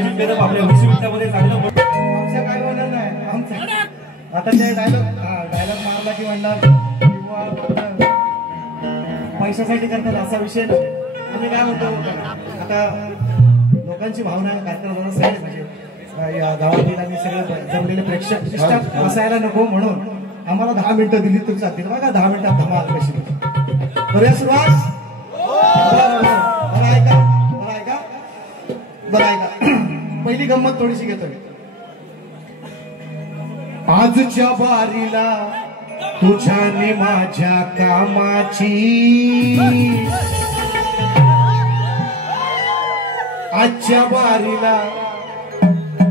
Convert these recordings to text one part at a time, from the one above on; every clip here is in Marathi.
सचिन बेदम आपल्या विश्वविद्यालयामध्ये चांगलं आमच्या काय होणार नाही आमच्या आता ते डायलॉग मारला की म्हणणार किंवा पैशासाठी करतात असा विषय आम्ही काय म्हणतो आता लोकांची भावना कार्यक्रमाला साईड म्हणजे या गावातील आणि सगळे जमलेले प्रेक्षक डिस्टर्ब असायला नको म्हणून आम्हाला 10 मिनिटं दिली तर चालतील बघा 10 मिनिटात धमाल कशी करूया सुरुवात बरं ऐका पहिली गंमत थोडीशी घेतोय आजच्या बारीला तुझ्याने माझ्या कामाची आजच्या बारीला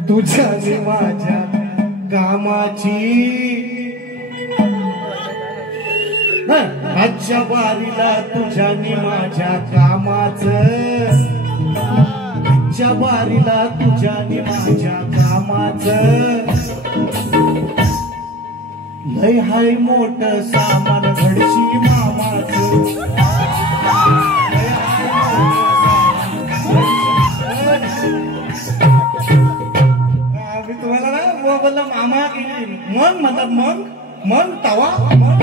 तुझ्याने माझ्या कामाची आजच्या बारीला तुझ्याने माझ्या कामाचं आजच्या बारीला तुझ्याने माझ्या कामाचं लय हाय मोठ सामान घडशी मामाचं मी तुम्हाला ना बोलला मामा मन म्हणतात मन तवा मन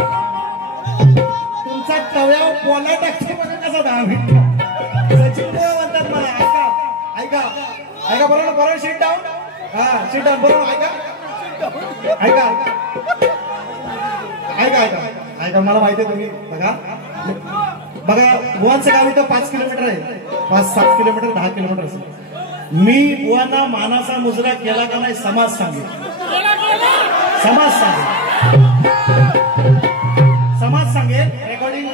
तुमचा तव्यावर पोला टाकते बघा कसा 10 मिनिट सचिन म्हणतात मला ऐका बरोबर शीट डाऊन बरोबर ऐका मला माहिती आहे तुम्ही बघा बुवांचं गाव इथं 5 किलोमीटर आहे 5-7 किलोमीटर 10 किलोमीटर असेल मी बुवांना मानाचा मुजरा केला का नाही समाज सांगेल रेकॉर्डिंग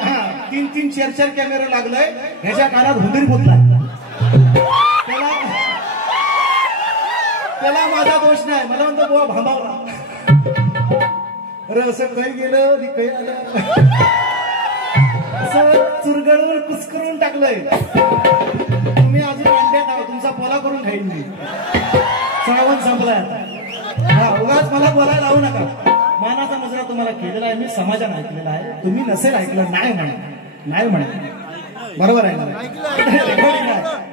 3 4 कॅमेरा लागलाय ह्याच्या कानात हुंदीर बोललाय त्याला माझा दोष नाही मला म्हणतो बुवा भांबावला अरे असं काही गेलं काही आलं असं चुरगडवर कुस्करून टाकलंय तुम्ही अजून अंड्यात आहो तुमचा पोला करून खाईल मी श्रावण संपलाय उगाच मला बोलायला लावू नका मानाचा मुजरा तुम्हाला केलेला आहे मी समाजाने ऐकलेला आहे तुम्ही नसेल ऐकलं नाही म्हणा बरोबर आहे ना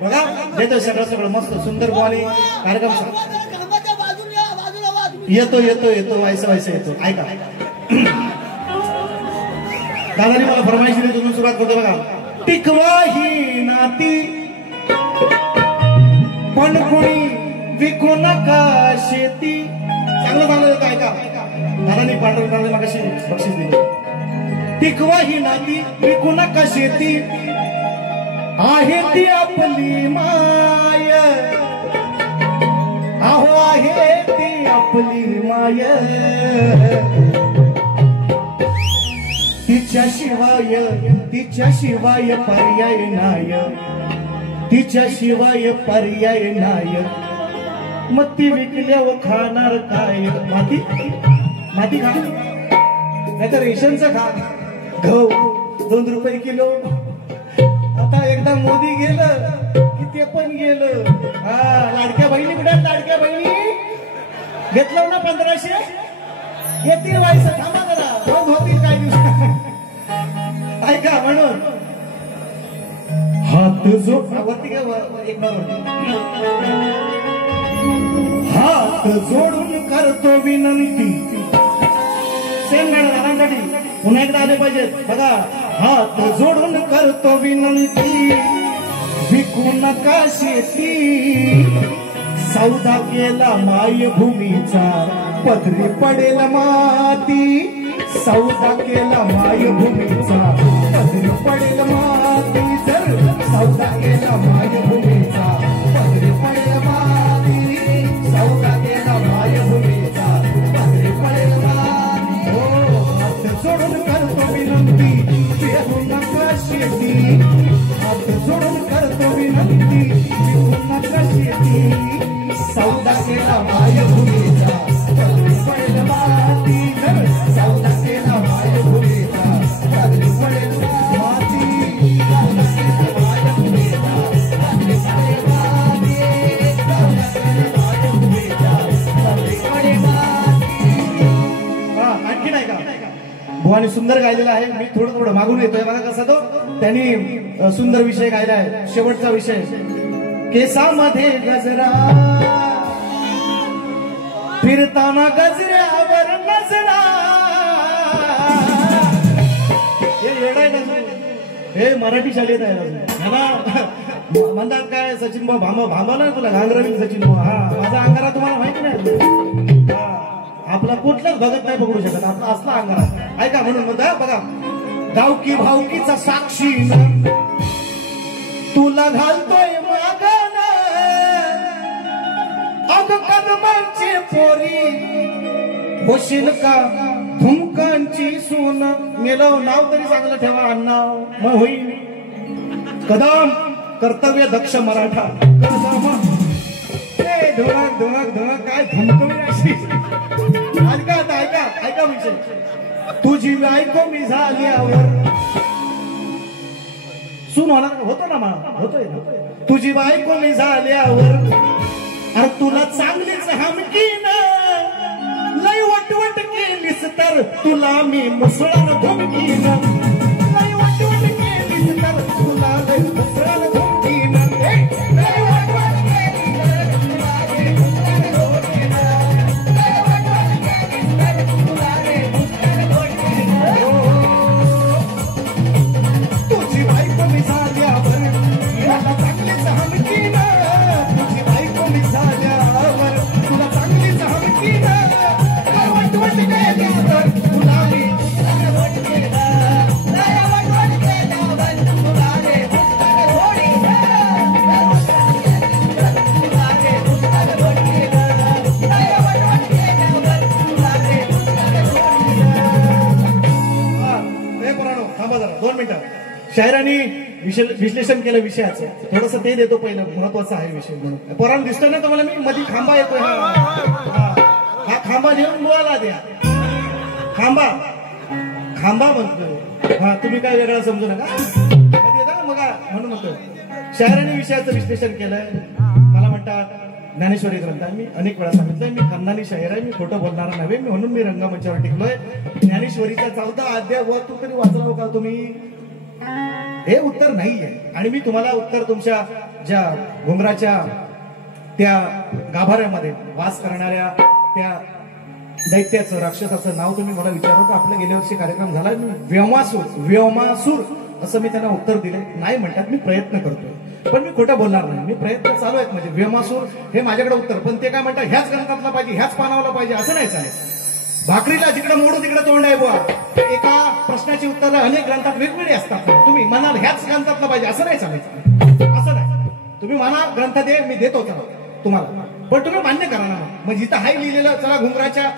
बघा देतो सगळं मस्त सुंदर बोली कार्यक्रम येतो व्हायचं येतो ऐका दादानी मला फरमाईशी तुम्ही सुरुवात करतो बघा टिकवा ही नाती पण कोणी विकू नका शेती चांगलं येतं ऐका दादानी पांढरं मागाशी बक्षीस दिलं टिकवा ही नाती विकू नका शेती आहे ती आपली माय अहो आहे ती आपली माय तिच्याशिवाय पर्याय नाय मग ती विकल्यावर खाणार काय माती खा नाही तर रेशनचं खा गहू 2 रुपये किलो आता एकदा मोदी गेलं की ते पण गेलं लाडक्या बहिणी कुठे लाडक्या बहिणी घेतलं ना 1500 येतील व्हायचं थांबा जरा बंद होतील काही दिवसात ऐका म्हणून हात जो वरती हात जोडून करतो विनंती सेम गाणं दादांसाठी पुन्हा एकदा आले पाहिजेत बघा हात जोडून करतो विनंती विकू नका शेती सौदा केला मायभूमीचा पदरी पडेल माती सौदा केला मायभूमीचा पदरी पडेल माती जर सौदा केला मायभूमीचा पदरी पडेल माती सौदा केला मायभूमीचा पदरी पडेल माती हो हात जोडून करतो विनंती विकू नका शेती हात जोडून करतो विनंती विकू नका शेती सौदा केला मायभूमीचा पदरी पडेल माती जर सौदा केला मायभूमीचा पदरी पडेल माती आणखी नाही का भुवानी सुंदर गायलेला आहे मी थोडं मागून येतोय बघा कसा तो त्यांनी सुंदर विषय गायला आहे शेवटचा विषय केसामध्ये गजरा फिरताना गजऱ्यावर नजरा हे येडाय ना हे मराठी शाळेत आहे म्हणतात काय सचिन भाऊ भांबा ना तुला घांगरवी सचिन भाऊ हा माझा अंगारा तुम्हाला माहिती नाही आपला कुठलाच भगत नाही पकडू शकत आपला असला अंगारा ऐका म्हणून म्हणता बघा गावकी भावकीचा साक्षी तुला घालतोय मागण अग कदमांची पोरी होशील का धुमकांची सून मेलो नाव तरी चांगलं ठेवा अण्णा मग होईल कदम कर्तव्य दक्ष मराठा धोळक धोळक धोळक काय धमकवी अशी ऐका आता ऐका ऐका विषय तुझी बायको मी झाल्यावर सून होणार होतो ना मा होतोय तुझी बायको मी झाल्यावर अरे तुला चांगलीच हमकीन लय वटवट केलीस तर तुला मी मुसळान धमकीन लय वटवट केलीस तर तुला लय मुसळान धमकीन लय वटवट केलीस तर तुला लय मुसळान धमकीन लय वटवट केलीस तर तुला लय मुसळान धमकीन तुझी बायको मी झाल्यावर मला चांगलीच हमकीन तुझी बायको मी झाल्यावर तुला चांगलीच हमकीन शायरांनी विश्लेषण केलं विषयाचं थोडस ते देतो पहिलं महत्वाचं आहे विषय म्हणून पोरांना दिसतं ना तुम्हाला मी मध्ये खांबा येतोय हा खांबा घेऊन बोला द्या खांबा खांबा म्हणतोय हा तुम्ही काय वेगळा समजू नका मध्ये येता मग म्हणून म्हणतोय शायरांनी विषयाचं विश्लेषण केलंय मला म्हणतात ज्ञानेश्वरी ग्रंथ मी अनेक वेळा सांगितलंय मी खानदानी शायर आहे मी खोटं बोलणार नव्हे म्हणून मी रंगमंचावर टिकलोय ज्ञानेश्वरीचा 14 अध्याय वर तू तरी वाचला का तुम्ही हे उत्तर नाहीये आणि मी तुम्हाला उत्तर तुमच्या ज्या घुमराच्या त्या गाभाऱ्यामध्ये वास करणाऱ्या त्या दैत्याचं राक्षसाचं नाव तुम्ही मला विचारू का आपला गेल्या वर्षी कार्यक्रम झाला मी व्योमासूर असं मी त्यांना उत्तर दिले नाही म्हणतात मी प्रयत्न करतोय पण मी खोटं बोलणार नाही मी प्रयत्न चालू आहेत म्हणजे व्योमासूर हे माझ्याकडे उत्तर पण ते काय म्हणतात ह्याच ग्रंथातला पाहिजे ह्याच पानावला पाहिजे असं नाही चालेल भाकरीला जिकडे मोडू तिकडे तोंड आहे बुवा एका प्रश्नाची उत्तर अनेक ग्रंथात वेगवेगळी असतात तुम्ही म्हणाल ह्याच ग्रंथातलं पाहिजे असं नाही चालायचं असं नाही तुम्ही म्हणा ग्रंथ दे मी देतो तुम्हाला पण तुम्ही मान्य करा ना मग जिथं हाय लिहिलेलं चला घुंगराच्या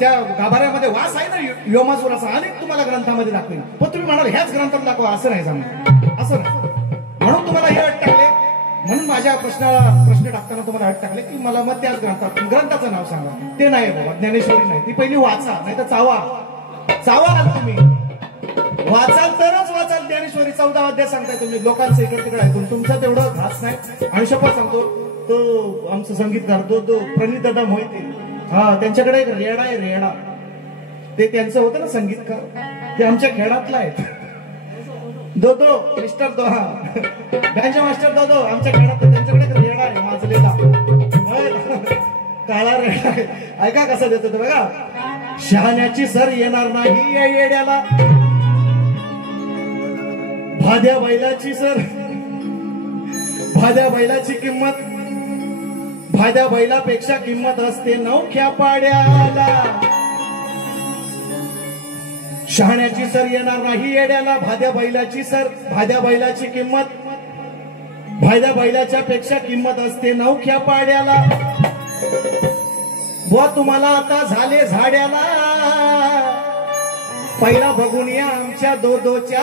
त्या गाभाऱ्यामध्ये वास आहे ना व्योमासूर असा अनेक तुम्हाला ग्रंथामध्ये दाखवेल पण तुम्ही म्हणाल ह्याच ग्रंथात दाखवा असं नाही सांगणार असं नाही म्हणून तुम्हाला हे अट टाकले म्हणून माझ्या प्रश्न टाकताना तुम्हाला अट टाकले की मला मग त्याच ग्रंथाचं नाव सांगा ते नाही बाबा ज्ञानेश्वरी नाही ती पहिली वाचा नाही तर चावा तुम्ही वाचाल तरच वाचाल ज्ञानेश्वरी 14 अध्याय सांगताय तुम्ही लोकांचं इकडे तिकडे ऐकून तुमचं तेवढं खास नाही आणि शपथ सांगतो तो आमचं संगीतकार तो प्रणित दादा मोहिते हा त्यांच्याकडे एक रेडा आहे रेडा ते त्यांचं होतं ना संगीतकार ते आमच्या खेळातला आहेत दो मिस्टर दो हा बँच मास्टर दो आमच्या खेळात त्यांच्याकडे एक रेडा आहे माजलेला काळा रेडा आहे ऐका कसं देतो बघा शहाण्याची सर येणार नाही या येड्याला भाद्या बैलाची सर भाद्या बैलाची किंमत भाद्या बैलापेक्षा किंमत असते नवख्या पाड्याला शहाण्याची सर येणार नाही येड्याला भाद्या बैलाची सर भाद्या बैलाची किंमत भाद्या बैलाच्या पेक्षा किंमत असते नवख्या पाड्याला व तुम्हाला आता झाले झाड्याला पहिला बघून या आमच्या दोच्या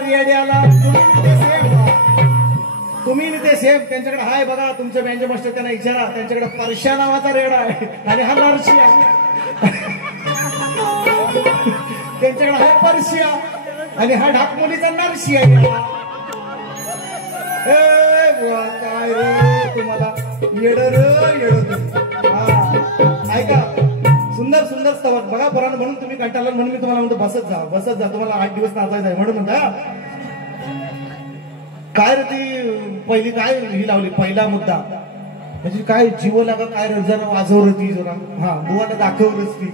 रेड्याला तुम्ही ते सेम त्यांच्याकडे हाय बघा तुमच्या बँच मास्टर त्यांना विचारा त्यांच्याकडे परश्या नावाचा रेडा आहे आणि हा नरशी आहे त्यांच्याकडे आहे परशिया आणि हा ढाकमुलीचा नरशी आहे काय रे तुम्हाला येड ऐका सुंदर सुंदर स्तवन बघा पोरांनो म्हणून तुम्ही कंटाळला म्हणून मी तुम्हाला म्हणतो बसत जा तुम्हाला 8 दिवस नाचायचं आहे म्हणून म्हणता काय रे ती पहिली काय ही लावली पहिला मुद्दा म्हणजे काय जीव लागा काय जरा वाजवलं ती जरा हा बुवाला दाखवलंच ती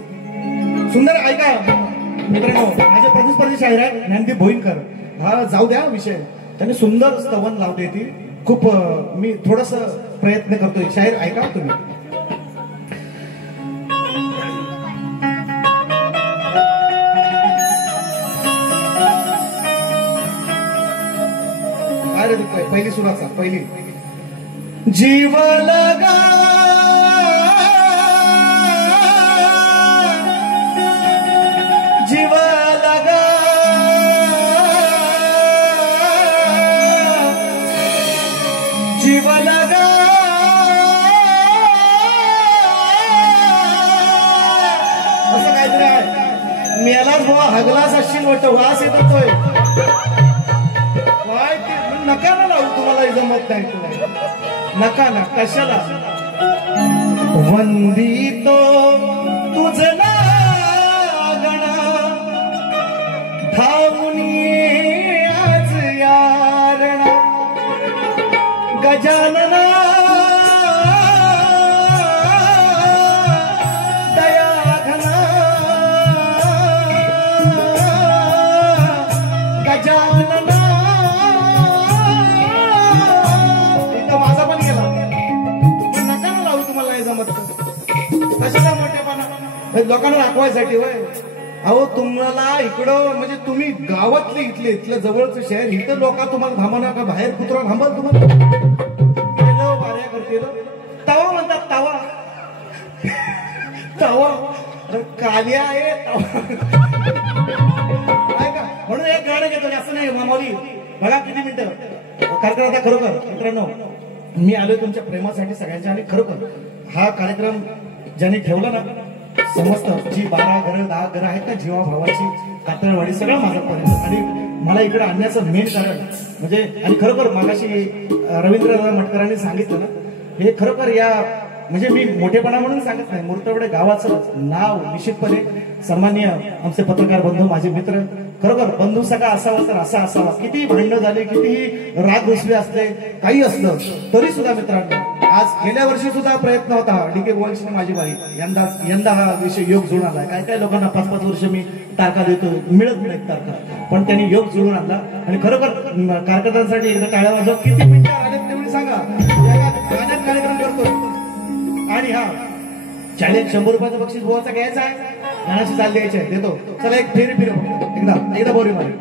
सुंदर. ऐका मित्रांनो, माझे प्रतिस्पर्धी शाहीर आहे ज्ञानदीप भोईरकर. हा जाऊ द्या विषय. त्यांनी सुंदर स्तवन लावते ती खूप. मी थोडस प्रयत्न करतोय. शाहीर ऐका तुम्ही. काय रे पहिली सुरुवात सांग. पहिली जीव लगा जीव लगा जीव लगा असं काहीतरी आहे. मेलाच बुवा हगलाच असशील वाटतं. वास येतोय. काय ते नका ना लावू. तुम्हाला जमत नाही. तुला नका ना. कशाला वंदितो तुझ लागण धावुनी आज यारण गजानना दयाघना गजानना. इथं माझा पण गेला. नका ना लावू. तुम्हाला नाही जमत. कशाला मोठेपणा लोकांना दाखवायसाठी वय. अहो तुम्हाला इकडं म्हणजे तुम्ही गावातले इथलं जवळचं शहर इथं लोक तुम्हाला थांबवणार का? बाहेर कुत्रा थांबल तुम्हाला. वाऱ्या करते तवा म्हणतात. तवा तवा कालिया आहे तवा. म्हणून एक गाणं घेतो. असं नाही मामावली. बघा किती मिनिटं कार्यक्रम. आता खरोखर मित्रांनो मी आलोय तुमच्या प्रेमासाठी सगळ्यांच्या. आणि खरोखर हा कार्यक्रम ज्यांनी ठेवला ना समजतं. जी 12 घरं 10 घरं आहेत ना जीवा भावाची कातळवाडी सगळं माझ्यापर्यंत. आणि मला इकडे आणण्याचं मेन कारण म्हणजे आणि खरोखर मागाशी रवींद्र मटकरांनी सांगितलं ना हे खरोखर या म्हणजे मी मोठेपणा म्हणून सांगत नाही. मुर्तवडे गावाचं नाव निश्चितपणे सन्माननीय आमचे पत्रकार बंधू माझे मित्र खरोखर बंधू सगळा असावा तर असा असावा. कितीही भांडणं झाले कितीही राग रुसवे असले काही असलं तरी सुद्धा मित्रांनो आज गेल्या वर्षी सुद्धा प्रयत्न होता डीके गोवंशी माझी बाई. यंदा हा विषय योग जुळून आला. काय काय लोकांना 5-5 वर्ष मी तारखा देतो मिळत नाहीत तारखा. पण त्यांनी योग जुळून आणला. आणि खरोखर कार्यकर्त्यांसाठी एकदा टाळ्या वाजवा. किती मिनिटं आले तेवढी सांगा. गाण्यात कार्यक्रम करतो. आणि हा 40-100 रुपयाचं बक्षीस गोवाचा घ्यायचा आहे. गाण्याची चाल द्यायची आहे. देतो. चला एक फेरी फिरव. एकदा बोरी मारी.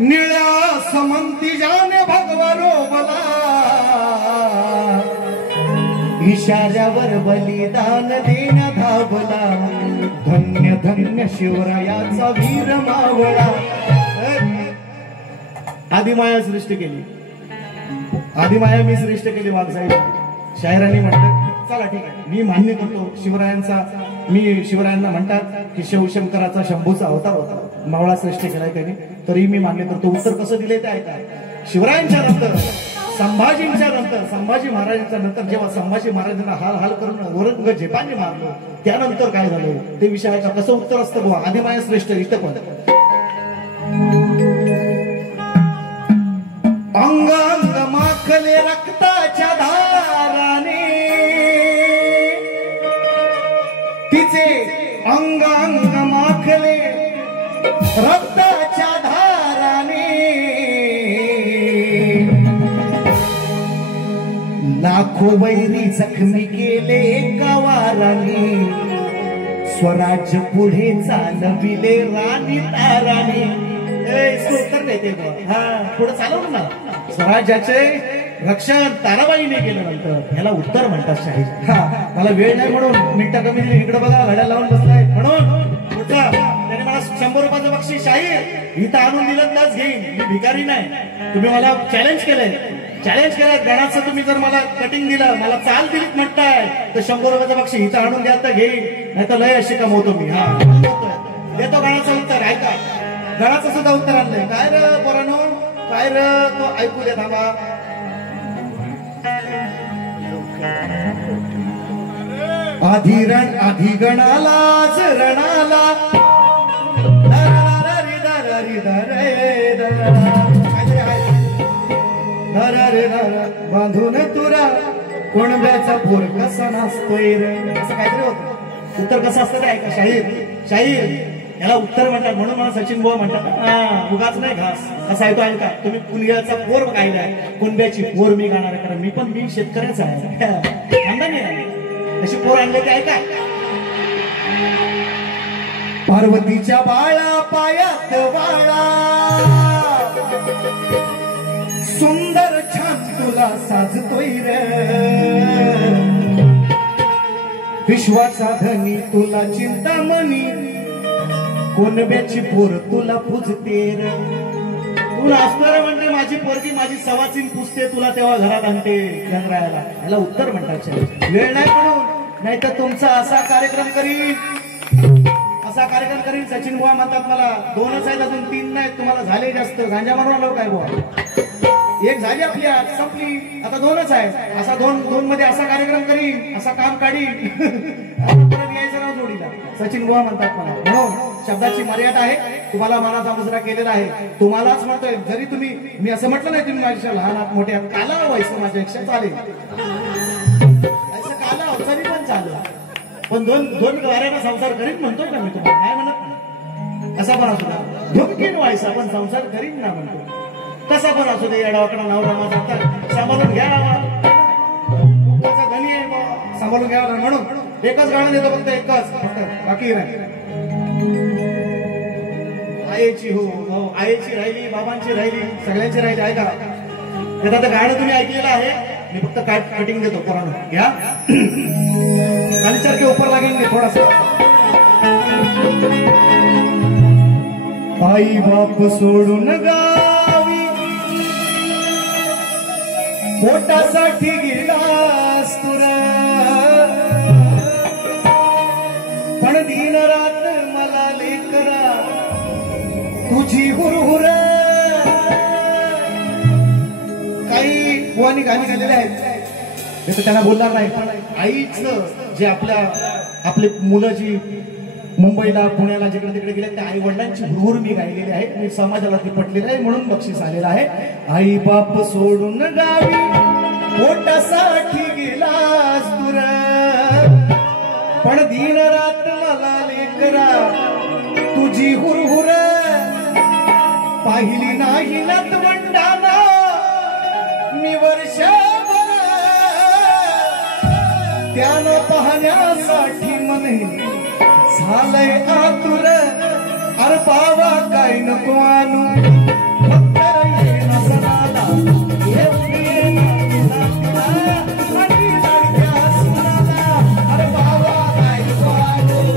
निळ्या समंती जाने भगवानो बला इशाऱ्यावर बलिदान देण्या धावला. धन्य धन्य शिवरायाचा वीर मावळा. आदिमाया सृष्टी केली. आदिमाया मी सृष्टी केली. वाघसाहेब शाहिरांनी म्हटलं चला ठीक आहे मी मान्य करतो शिवरायांचा. मी शिवरायांना म्हणतात की शिवशंकराचा शंभूचा अवतार होता. मावळा सृष्टी केलाय त्यांनी. तरी मी मान्य करतो. उत्तर कसं दिले ते ऐका. शिवरायांच्या नंतर संभाजींच्या नंतर संभाजी महाराजांच्या नंतर जेव्हा संभाजी महाराजांना हाल हाल करून औरंगजेबाने मारलं त्यानंतर काय झालं ते विषयाचं कसं उत्तर असतं बुवा. आदिमाया श्रेष्ठ इथं पण अंग अंग माखले रक्ताच्या धाराने तिचे अंग अंग माखले रक्ताच्या धाराने लाखो वैरी जखमी केले गवाराने स्वराज्य पुढे चालविले राणी ताराने इसको उत्तर देते हा पुढे चालव ना स्वराज्याचे रक्षण ताराबाईने केलं नंतर याला उत्तर म्हणतात शाहीर हा मला वेळ नाही म्हणून मिनिटं कमी दिली इकडे बघा घड्याळ लावून बसलाय म्हणून पुढचा त्याने मला 100 रुपयाचं बक्षीस शाहीर इथं आणून दिलं तरच घेईन मी भिकारी नाही तुम्ही मला चॅलेंज केलंय गणाचं तुम्ही जर मला कटिंग दिलं मला चाल दिलीत म्हणताय तर 100 रुपयाचं बक्षीस इथं आणून द्या तर घेईन नाही तर लय अशी कमवतो मी हा देतो गणाचं उत्तर ऐका गणाचं सुद्धा उत्तर आणलंय काय र पोरानो काय र तो ऐकू दे थांबा आधी गणाला रणाला बांधून तुरा कोणब्याचा पोर कसा नसतोय रे असं काहीतरी होतं उत्तर कसं असतं काय का शाहीर याला उत्तर म्हणतात म्हणून मला सचिन बुवा म्हणतात उगाच नाही घास कसा आहे तो ऐका तुम्ही कुणब्याचा पोर गायलाय कुणब्याची पोर मी गाणार कारण मी शेतकऱ्याचा आहे अशी पोर आणले ते ऐका पार्वतीच्या बाळा पायात वाळा सुंदर छान तुला साजतोय रे विश्वाचा धनी तुला चिंतामणी कोणब्याची पोर तुला पूजते रे तुला असणार म्हणते माझी पोरगी माझी सवासीन पुजते तुला तेव्हा घरात आणते राहायला याला उत्तर म्हणतात वेळ नाही म्हणून नाही तर तुमचा असा कार्यक्रम करीन सचिन बुवा म्हणतात मला 2च आहेत अजून 3 नाहीत तुम्हाला झाले जास्त गांजा मारून आलो काय बुवा एक झाली आपली संपली आता 2च आहे असा दोन मध्ये असा कार्यक्रम करीन असा काम काढीन परत यायचं नाव जोडीला सचिन बुवा म्हणतात मला म्हणून शब्दाची मर्यादा आहे तुम्हाला मनाचा मुजरा केलेला आहे तुम्हालाच म्हणतोय जरी तुम्ही मी असं म्हटलं नाही तुम्ही माझ्या लहान आहात मोठे आहात काला व्हायचं माझ्यापेक्षा चालेल असं काला तरी पण चालेल पण दोन वाऱ्याचा संसार करीन म्हणतोय ना मी तुम्हाला काय म्हणत असा पण असू द्या धुमकीन व्हायचा पण संसार करीन ना म्हणतो कसा पण असू दे येडावाकडा नवरा माझा सांभाळून घ्या धनी आहे सांभाळून घ्या म्हणून एकच गाणं देतो फक्त एकच बाकी नाही आईची हो आईची राहिली बाबांची राहिली सगळ्यांची राहिली ऐका आता गाणं तुम्ही ऐकलेलं आहे मी फक्त कटिंग देतो पोरांना घ्या कल्चर के ऊपर लगेंगे थोड़ा सा आई बाप सोडून गावी पोटासाठी गेलास तुरा पण दिन रात मला लेकरा तुझी हुरहुर काही बुवानी गाणी गालेले आहेत ते त्यांना बोलणार नाही पण आईचं जे आपले मुलं जी मुंबईला पुण्याला जिकडे तिकडे गेले त्या आई वडिलांची हुरहुर मी गायलेली आहे आणि समाजाला ती पटलेली आहे म्हणून बक्षीस आलेलं आहे आई बाप सोडून गावी पोटासाठी गेलास तुरा पण दिन रात मला लेकरा तुझी हुरहुर पाहिली नाही नातवंडाना मी वर्षभर त्यानं पाहण्यासाठी मने झालंय आतुर अरे पावा काय नको आणू फक्त ये नसनाला अरे पावा काय नको आणू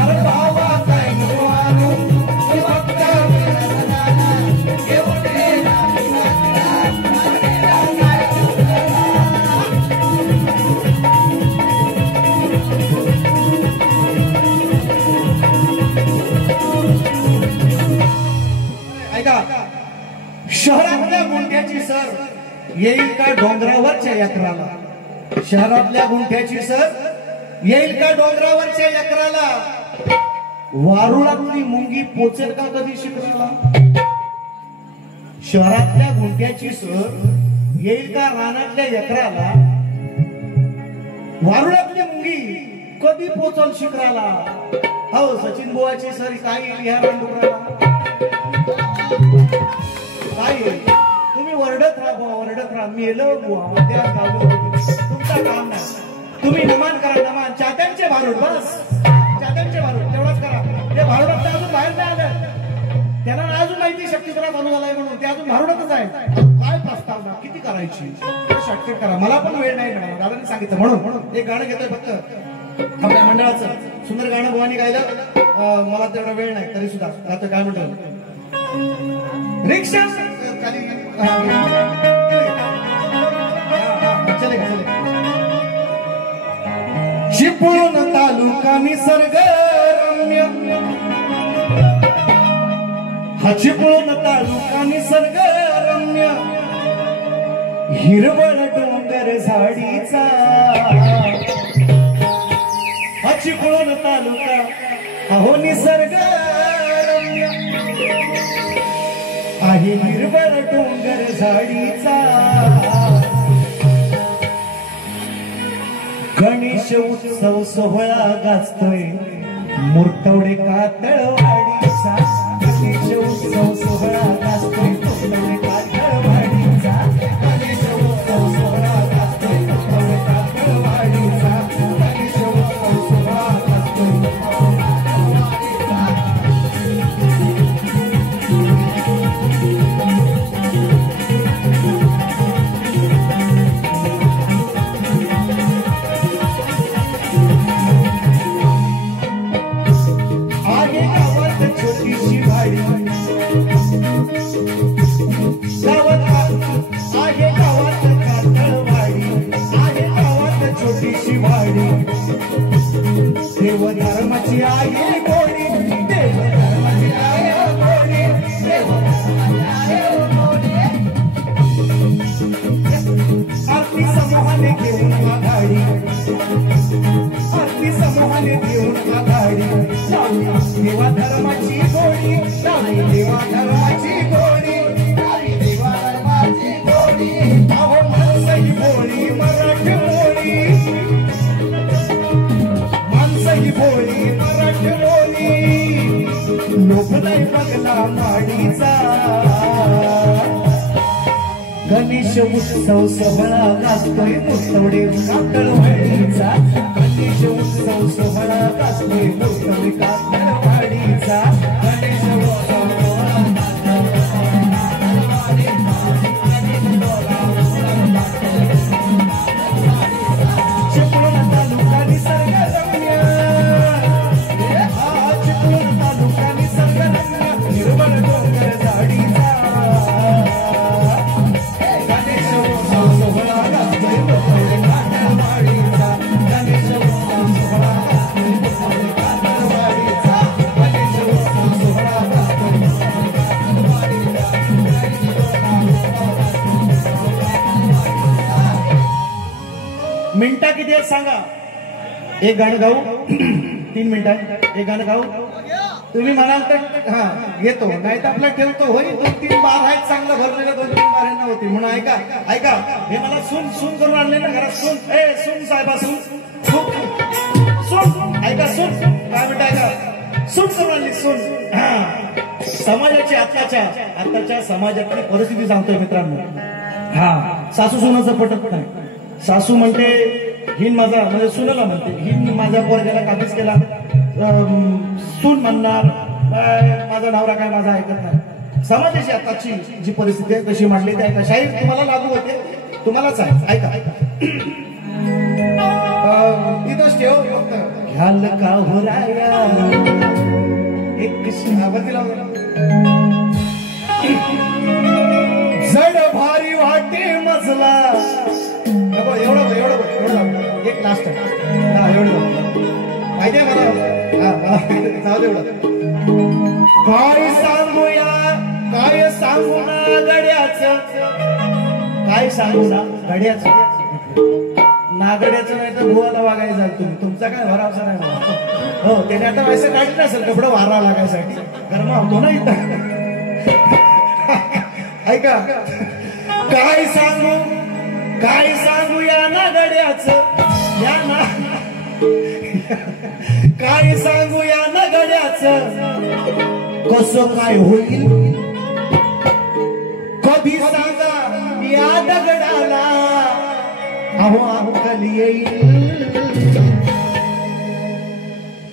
अरे पावा काय नको आणू शहरातल्या गुंठ्याची सर येईल का डोंगरावरच्या यात्राला शहरातल्या गुंठ्याची सर येईल का डोंगरावरच्या यात्राला वारुळातली मुंगी पोचेल का कधी शिखराला शहरातल्या गुंठ्याची सर येईल का रानातल्या यकराला वारुळातली मुंगी कधी पोचल शिखराला हो सचिन बुवाची सर काय येईल ह्या रानडुकराला काय तुम्ही ओरडत राहा बुवा, ओरडत राहा. मेलो बुवा त्या गावलो तुमचा काम नाही. तुम्ही नमान करा, नमान चात्यांचे भारूड, बस चात्यांचे भारूड तेवढंच करा. ते भारूडात तर अजून बाहेर नाही आलं. त्यांना अजून माहिती शक्तीपणा चालू झालाय म्हणून ते अजून भारूडातच आहे. काय प्रस्तावना किती करायची, शॉर्टकट करा. मला पण वेळ नाही मिळाला, दादाने सांगितलं म्हणून एक गाणं घेतोय फक्त आपल्या मंडळाचं. सुंदर गाणं भवानी गायलं, मला तेवढा वेळ नाही तरी सुद्धा आता काय म्हणतो रिक्षा खाली चले चले. चिपळूण तालुका निसर्ग रम्य, हा चिपळूण तालुका निसर्ग रम्य, हिरवळ डोंगर झाडीचा. हा चिपळूण तालुका अहो निसर्ग रम्य आहे, हिरवळ डोंगर झाडीचा. गणेश उत्सव सोहळा गाजतोय मुर्तवडे कातळवाडीचा. गणेश उत्सव सोहळा गाजतोय मुर्तवडे कातळवाडीचा. गणेश उत्सव सोहळा गाजतोय मुर्तवडे कातळवाडीचा. गणेश उत्सव सोहळा गाजतोय मुर्तवडे कातळवाडीचा. देव धर्माची आहे कोणी, देव धर्माची आहे कोणी, देव धर्माची आहे कोणी. आरती समूहाने घेऊन आघाडी, आरती समूहाने घेऊन आघाडी. देवा धर्माची गोडी, देवा धर्माची गोडी, देवा धर्माची गोडी. अहो माणसं ही बोली मराठी बोली, ही बोली मराठी बोली. लोक नाही बघला माडीचा. गणेश उत्सव सोहळा गाजतोय मुर्तवडे कातळवाडीचा. गणेश उत्सव सोहळा गाजतोय मुर्तवडे कातळवाडीचा. गणेश उत्सव सोहळा चिपळूण तालुका निसर्ग रम्य, चिपळूण तालुका निसर्ग रम्य, हिरवळ डोंगर झाडीचा. गणेश उत्सव सोहळा गाजतोय मुर्तवडे कातळवाडीचा. गणेश उत्सव सोहळा गाजतोय मुर्तवडे कातळवाडीचा. गणेश उत्सव सोहळा गाजतोय मुर्तवडे कातळवाडीचा. मिनिटा किती आहेत सांगा. एक गाणं गाऊ 3 मिनिटात एक गाणं गाऊ. तुम्ही म्हणाल तर हा घेतो, नाही तर आपला ठेवतो. होई 2-3 बार आहेत चांगलं भरलेलं, 2-3 बारांना होती म्हणून. ऐका ऐका, हे मला सून सून करून आणले ना घरात. सून सून साहेबा सून सून ऐका सून काय म्हणता, ऐका सून करून आणली सून. समाजाची आताच्या समाजातली परिस्थिती सांगतोय मित्रांनो. हा सासू सुनाचं पटत नाही. सासू म्हणते हिन माझा म्हणजे सुनेला म्हणते हिन माझ्या पोरग्याला काबीज केला. सून म्हणणार माझा नवरा काय माझा ऐकत नाही. समाजाची आताची जी परिस्थिती आहे कशी मांडली ते ऐका. शाहीर तुम्हाला लागू होते, तुम्हालाच आहे. ऐका ऐका तिथंच ठेव फक्त. घ्याल का हो राया एक जड भारी वाटे मजला. एवढं एक लास्ट हा एवढं माहिती आहे मला. जाऊ दे एवढं. काय सांगूया काय सांगू ना गड्याचं, काय सांगू ना गड्याचं. नागड्याचं नाही तर भुवाला वागायचं तुम्ही. तुमचा काय भरावसा नाही मला. हो त्याने आता पैसे काढले नसेल कपडे वारा लागायसाठी. गरमा होतो ना इथं. ऐका काय सांगू या नागड्याचं, या ना काय सांगू या नागड्याचं. कसं काय होईल कधी सांगा या दगडाला अहो अक्कल येईल.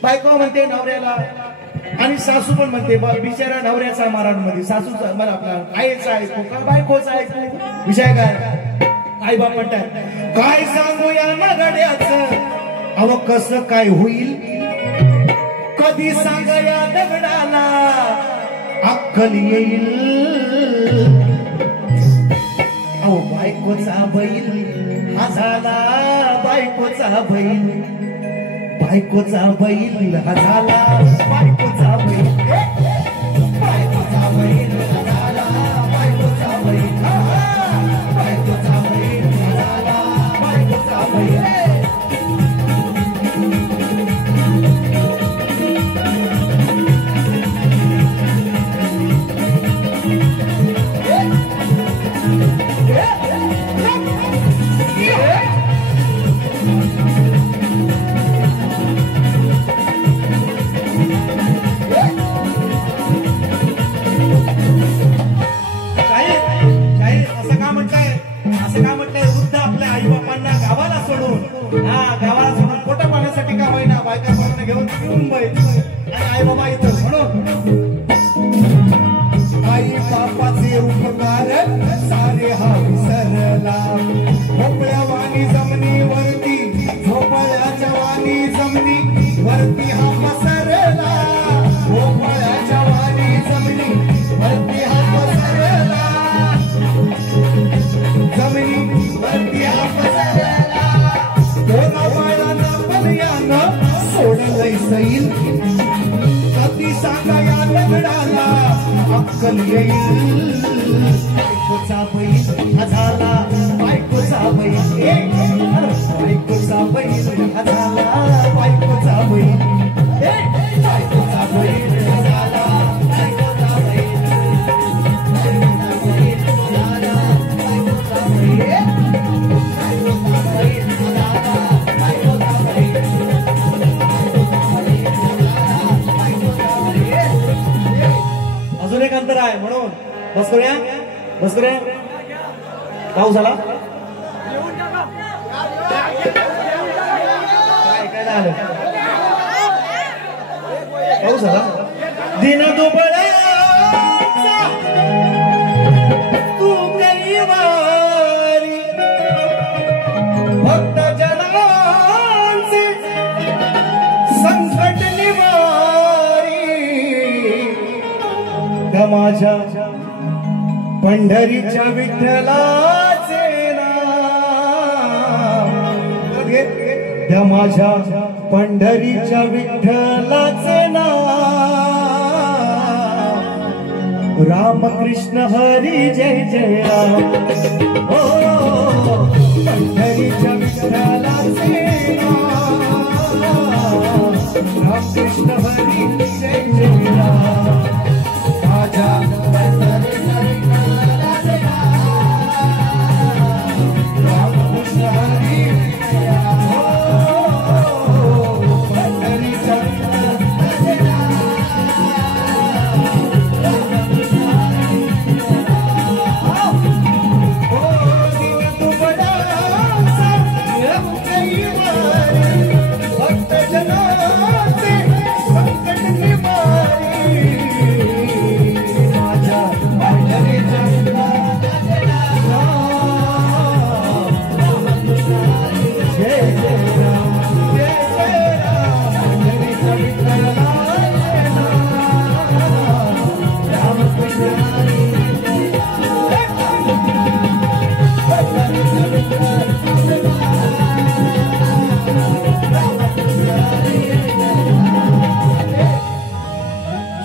बायको म्हणते नवऱ्याला आणि सासू पण म्हणते बिचारा नवऱ्याचा मराठमध्ये सासूचा मला आपला आईचा ऐकू का बायकोचा ऐकू विषय काय. आई बाप म्हणतात काय सांगू या नगड्याचं अहो कसं काय होईल. कधी सांगा या दगडाला अक्कल येईल. अहो बायकोचा बैल हा झाला बायकोचा बैल. बायकोचा बैल हा झाला बायकोचा बैल. बायकोचा बैल हा झाला बायकोचा बैल. बायकोचा बैल हा झाला बायकोचा बैल. घेऊन मुंबई आणि आई बाबा इथं म्हणून आई बापाचे उपकार सारे हा विसरला. भोपळ्या वाणी जमिनीवरती भोपळ्याच्या वाणी जमिनी वरती हा पसरला. भोपळ्याच्या वाणी जमिनी वरती हा पसरला. जमिनी वरती हा पसरला. दोन बाळांना पर्यानं सोडलंय सैल. कधी सांगा या दगडाला अक्कल येईल. बायकोचा बैल हा झाला बायकोचा बैल. बायकोचा बैल हा झाला बायकोचा बैल. बायकोचा बैल हा झाला बायकोचा बैल. अजून एक अंतर आहे म्हणून बस करूया बस करूया. पाऊस झाला काय झालं पाऊस झाला. दिन दुबळ्याचा तू कैवारी भक्त जनांचे संकट निवारी. त्या माझ्या पंढरीच्या विठ्ठलाचे नाव. त्या माझ्या पंढरीच्या विठ्ठलाचे नाव. रामकृष्ण हरी जय जय राम. हो पंढरीच्या विठ्ठलाचे नाव. रामकृष्ण हरी जय जय राम. माझ्या पंढरीच्या विठ्ठलाचे नाव. रामकृष्ण हरी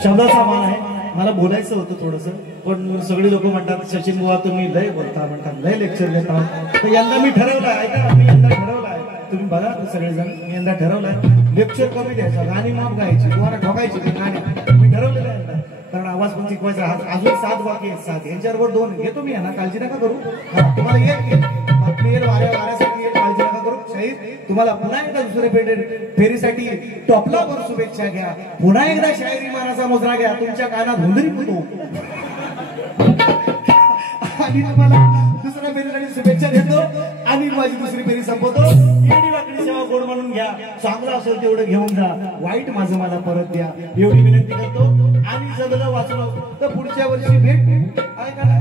शब्दाचा मान आहे. मला बोलायचं होतं थोडस पण सगळे लोक म्हणतात सचिन बुवा तुम्ही लय बोलता म्हणतात लय लेक्चर देता. तर यंदा मी ठरवलं ऐका मी यंदा ठरवलं आहे तुम्ही बघा सगळेजण मी यंदा ठरवलंय लेक्चर कमी द्यायचं गाणी माप गायची तुम्हाला ठोकायची ती गाणी मी ठरवलेलं आहे यंदा. कारण आवाज पण शिकवायचा अजून 7 वाक्य आहेत 7 यांच्यावर 2 घेतो मी यांना काळजी नका करू. तुम्हाला येईल वाऱ्यासाठी येईल काळजी नका करू. शाहीर तुम्हाला पुन्हा एकदा दुसऱ्या फेरीसाठी टॉपला वर शुभेच्छा घ्या. पुन्हा एकदा शायरी मानाचा मुजरा घ्या. तुमच्या कानात हुंदरी पुतो आणि तुम्हाला दुसऱ्या फेरीसाठी शुभेच्छा देतो आणि माझी दुसरी फेरी संपवतो. येडी वाकडी सेवा गोड म्हणून घ्या, चांगलं असेल तेवढं घेऊन जा, वाईट माझं मला परत द्या एवढी विनंती करतो. आणि जगलं वाचलं तर पुढच्या वर्षी भेट काय करा.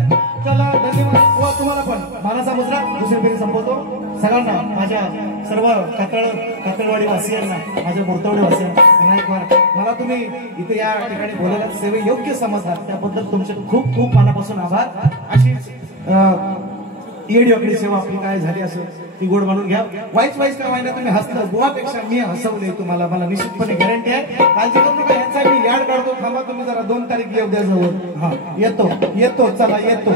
चला धन्यवाद. व तुम्हाला पण मानाचा मुजरा दुसरी फेरी संपवतो. सगळ्यांना माझ्या सर्व कातळवाडी वासियांना, माझ्या बोरतवडे वासियांना मला तुम्ही इथे या ठिकाणी बोलायला सेवे योग्य समजतात त्याबद्दल तुमचे खूप खूप मनापासून आभार. अशीच येडी वाकडी सेवा आपली काय झाली असेल ती गोड म्हणून घ्या. वाईट काय व्हायला तुम्ही हसलं बुवापेक्षा मी हसवले तुम्हाला, मला निश्चितपणे गॅरंटी आहे. काळजी करू नका, ह्याचा मी याड काढतो. थांबा तुम्ही जरा 2 तारीख येऊ द्या जवळ. हा येतो चला येतो.